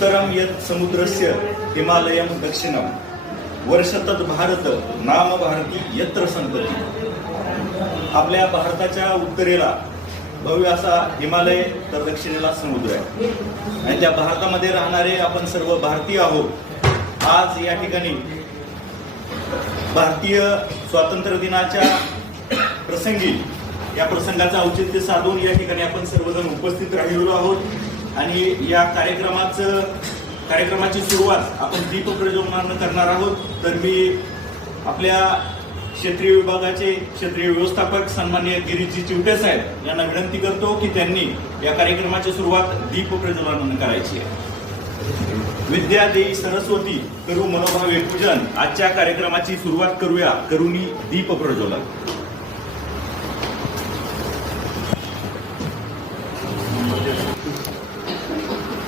उत्तरम यत् समुद्रस्य हिमालयम दक्षिणम वर्षतत भारत नाम भारती यत्र संतती। आपल्या भारताच्या उत्तरेला भव्य असा हिमालय तर दक्षिणेला समुद्र आहे आणि त्या भारतामध्ये राहणारे आपण सर्व भारतीय आहोत। आज या ठिकाणी भारतीय स्वातंत्र्य दिनाच्या प्रसंगी या प्रसंगाचं औचित्य साधून या ठिकाणी आपण सर्वजण उपस्थित राहिलेलो आहोत आणि या कार्यक्रमाची सुरुवात आपण दीप प्रज्वलनानं करणार आहोत। तर मी आपल्या क्षेत्रीय विभागाचे क्षेत्रीय व्यवस्थापक सन्माननीय गिरीजी चिवटे साहेब यांना विनंती करतो की त्यांनी या कार्यक्रमाची सुरुवात दीप प्रज्वलनानं करायची आहे। विद्या देई सरस्वती करू मनोभावे पूजन। आजच्या कार्यक्रमाची सुरुवात करूया करुणी दीप प्रज्वलन।